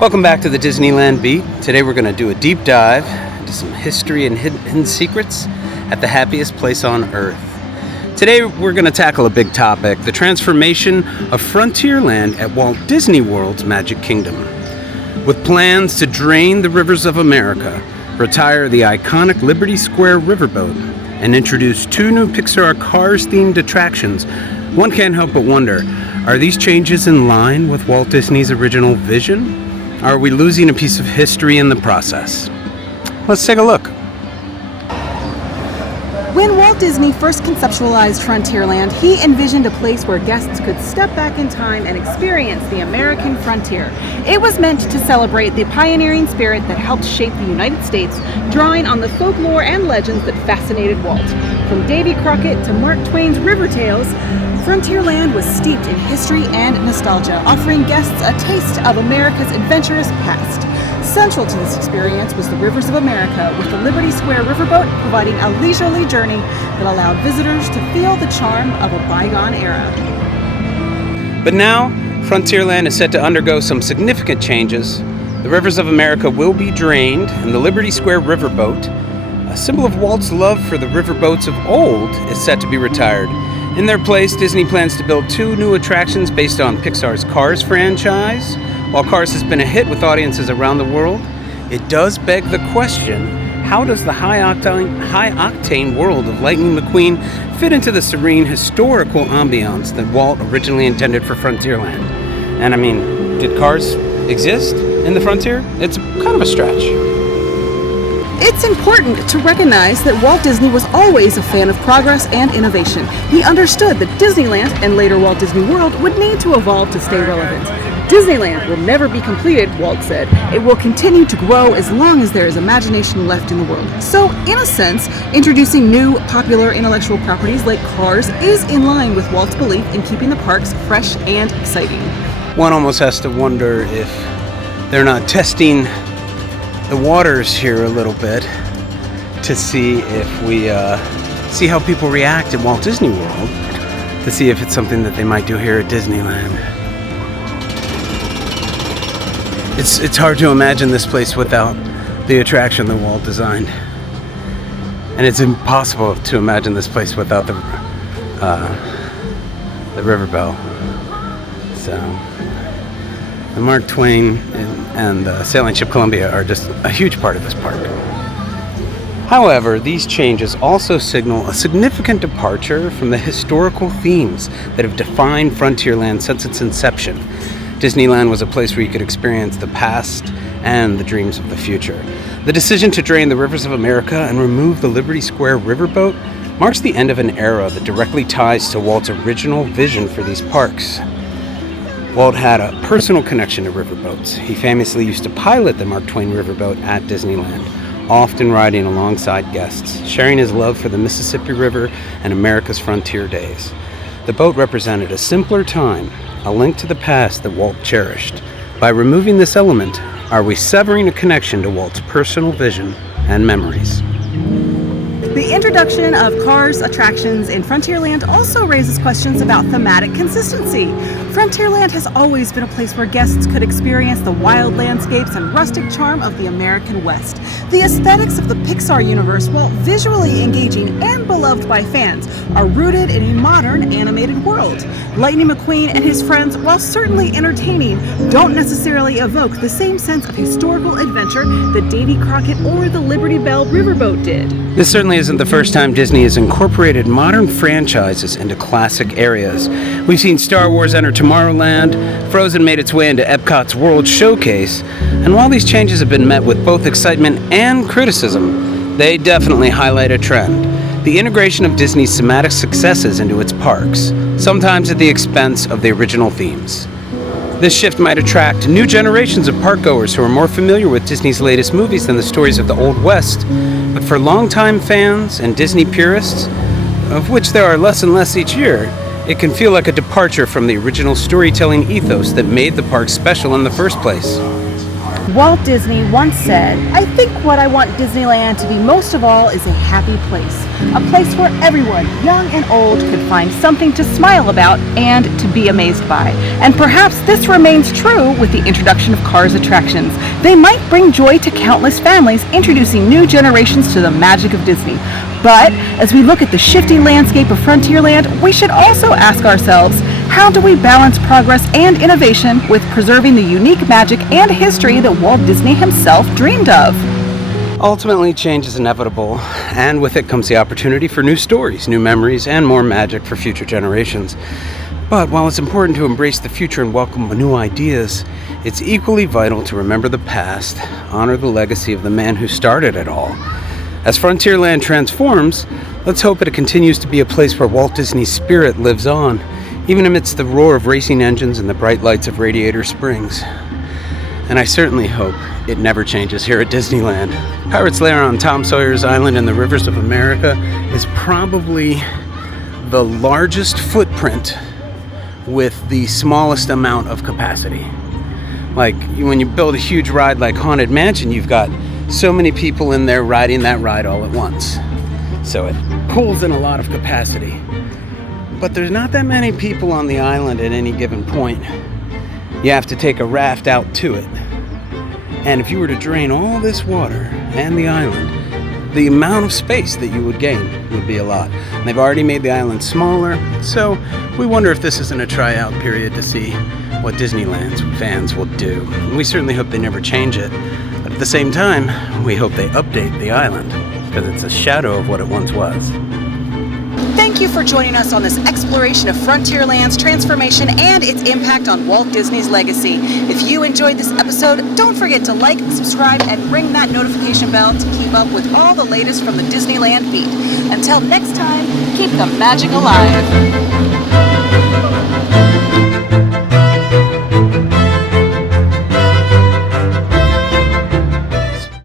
Welcome back to the Disneyland Beat. Today we're going to do a deep dive into some history and hidden secrets at the happiest place on Earth. Today we're going to tackle a big topic, the transformation of Frontierland at Walt Disney World's Magic Kingdom. With plans to drain the rivers of America, retire the iconic Liberty Square riverboat, and introduce two new Pixar Cars-themed attractions, one can't help but wonder, are these changes in line with Walt Disney's original vision? Are we losing a piece of history in the process? Let's take a look. When Walt Disney first conceptualized Frontierland, he envisioned a place where guests could step back in time and experience the American frontier. It was meant to celebrate the pioneering spirit that helped shape the United States, drawing on the folklore and legends that fascinated Walt. From Davy Crockett to Mark Twain's river tales, Frontierland was steeped in history and nostalgia, offering guests a taste of America's adventurous past. Central to this experience was the Rivers of America, with the Liberty Square riverboat providing a leisurely journey that allowed visitors to feel the charm of a bygone era. But now, Frontierland is set to undergo some significant changes. The Rivers of America will be drained, and the Liberty Square riverboat, a symbol of Walt's love for the riverboats of old, is set to be retired. In their place, Disney plans to build two new attractions based on Pixar's Cars franchise. While Cars has been a hit with audiences around the world, it does beg the question, how does the high-octane world of Lightning McQueen fit into the serene historical ambiance that Walt originally intended for Frontierland? And I mean, did Cars exist in the frontier? It's kind of a stretch. It's important to recognize that Walt Disney was always a fan of progress and innovation. He understood that Disneyland, and later Walt Disney World, would need to evolve to stay relevant. Disneyland will never be completed, Walt said. It will continue to grow as long as there is imagination left in the world. So, in a sense, introducing new, popular intellectual properties like Cars is in line with Walt's belief in keeping the parks fresh and exciting. One almost has to wonder if they're not testing the waters here a little bit to see if we see how people react at Walt Disney World, to see if it's something that they might do here at Disneyland. It's hard to imagine this place without the attraction that Walt designed, and it's impossible to imagine this place without the riverboat. So the Mark Twain and the sailing ship Columbia are just a huge part of this park. However, these changes also signal a significant departure from the historical themes that have defined Frontierland since its inception. Disneyland was a place where you could experience the past and the dreams of the future. The decision to drain the Rivers of America and remove the Liberty Square riverboat marks the end of an era that directly ties to Walt's original vision for these parks. Walt had a personal connection to riverboats. He famously used to pilot the Mark Twain riverboat at Disneyland, often riding alongside guests, sharing his love for the Mississippi River and America's frontier days. The boat represented a simpler time, a link to the past that Walt cherished. By removing this element, are we severing a connection to Walt's personal vision and memories? The introduction of Cars attractions in Frontierland also raises questions about thematic consistency. Frontierland has always been a place where guests could experience the wild landscapes and rustic charm of the American West. The aesthetics of the Pixar universe, while visually engaging and beloved by fans, are rooted in a modern animated world. Lightning McQueen and his friends, while certainly entertaining, don't necessarily evoke the same sense of historical adventure that Davy Crockett or the Liberty Belle riverboat did. This certainly isn't the first time Disney has incorporated modern franchises into classic areas. We've seen Star Wars enter Tomorrowland, Frozen made its way into Epcot's World Showcase, and while these changes have been met with both excitement and criticism, they definitely highlight a trend: the integration of Disney's thematic successes into its parks, sometimes at the expense of the original themes. This shift might attract new generations of parkgoers who are more familiar with Disney's latest movies than the stories of the Old West, but for longtime fans and Disney purists, of which there are less and less each year, it can feel like a departure from the original storytelling ethos that made the park special in the first place. Walt Disney once said, "I think what I want Disneyland to be most of all is a happy place. A place where everyone, young and old, could find something to smile about and to be amazed by." And perhaps this remains true with the introduction of Cars attractions. They might bring joy to countless families, introducing new generations to the magic of Disney. But as we look at the shifting landscape of Frontierland, we should also ask ourselves, how do we balance progress and innovation with preserving the unique magic and history that Walt Disney himself dreamed of? Ultimately, change is inevitable, and with it comes the opportunity for new stories, new memories, and more magic for future generations. But while it's important to embrace the future and welcome new ideas, it's equally vital to remember the past, honor the legacy of the man who started it all. As Frontierland transforms, let's hope it continues to be a place where Walt Disney's spirit lives on, even amidst the roar of racing engines and the bright lights of Radiator Springs. And I certainly hope it never changes here at Disneyland. Pirates Lair on Tom Sawyer's Island in the rivers of America is probably the largest footprint with the smallest amount of capacity. Like when you build a huge ride like Haunted Mansion, you've got so many people in there riding that ride all at once. So it pulls in a lot of capacity. But there's not that many people on the island at any given point. You have to take a raft out to it. And if you were to drain all this water and the island, the amount of space that you would gain would be a lot. And they've already made the island smaller, so we wonder if this isn't a tryout period to see what Disneyland's fans will do. And we certainly hope they never change it. But at the same time, we hope they update the island, because it's a shadow of what it once was. Thank you for joining us on this exploration of Frontierland's transformation and its impact on Walt Disney's legacy. If you enjoyed this episode, don't forget to like, subscribe, and ring that notification bell to keep up with all the latest from the Disneyland beat. Until next time, keep the magic alive.